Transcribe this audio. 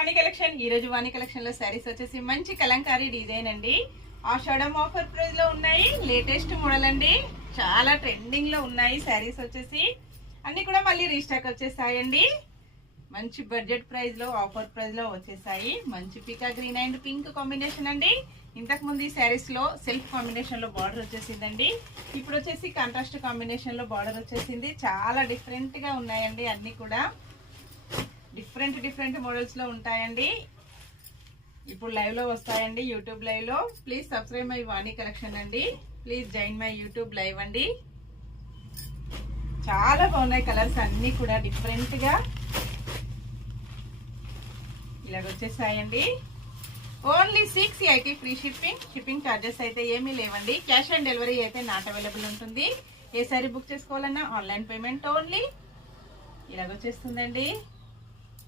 వాణి collection. ఈ రోజు వాణి collection లో శారీస్ వచ్చేసి మంచి కలంకారీ డిజైన్ అండి. ఆషాఢం ఆఫర్ ప్రైస్ లో ఉన్నాయి. లేటెస్ట్ మోడల్ అండి, చాలా ట్రెండింగ్ లో ఉన్నాయి శారీస్ వచ్చేసి. అన్ని కూడా మళ్ళీ రీస్టాక్ వచ్చేసాయండి. మంచి బడ్జెట్ ప్రైస్ లో ఆఫర్ ప్రైస్ లో వచ్చేసాయి. మంచి పికా గ్రీన్ అండ్ పింక్ కాంబినేషన్ అండి. ఇంతకు ముందు ఈ శారీస్ లో సెల్ఫ్ కాంబినేషన్ లో బార్డర్ వచ్చేసిందండి. ఇప్పుడు వచ్చేసి కాంట్రాస్ట్ కాంబినేషన్ లో బార్డర్ వచ్చేసింది. చాలా డిఫరెంట్ గా ఉన్నాయండి. అన్ని కూడా డిఫరెంట్ మోడల్స్ లో ఉంటాయండి. ఇప్పుడు లైవ్ లో వస్తాయండి, యూట్యూబ్ లైవ్ లో. Please subscribe my Vani collection అండి. Please join my YouTube live అండి. చాలా బాగున్నాయి కలర్స్ అన్ని కూడా డిఫరెంట్ గా ఇలాగ వచ్చేసాయండి. ఓన్లీ 680 ఫ్రీ షిప్పింగ్ ఛార్జెస్ అయితే ఏమీ లేవండి. క్యాష్ ఆన్ డెలివరీ అయితే నాట్ అవైలబుల్ ఉంటుంది. ఏ సారీ బుక్ చేసుకోవాలన్నా ఆన్లైన్ పేమెంట్ ఓన్లీ. ఇలాగ వచ్చేస్తుందండి.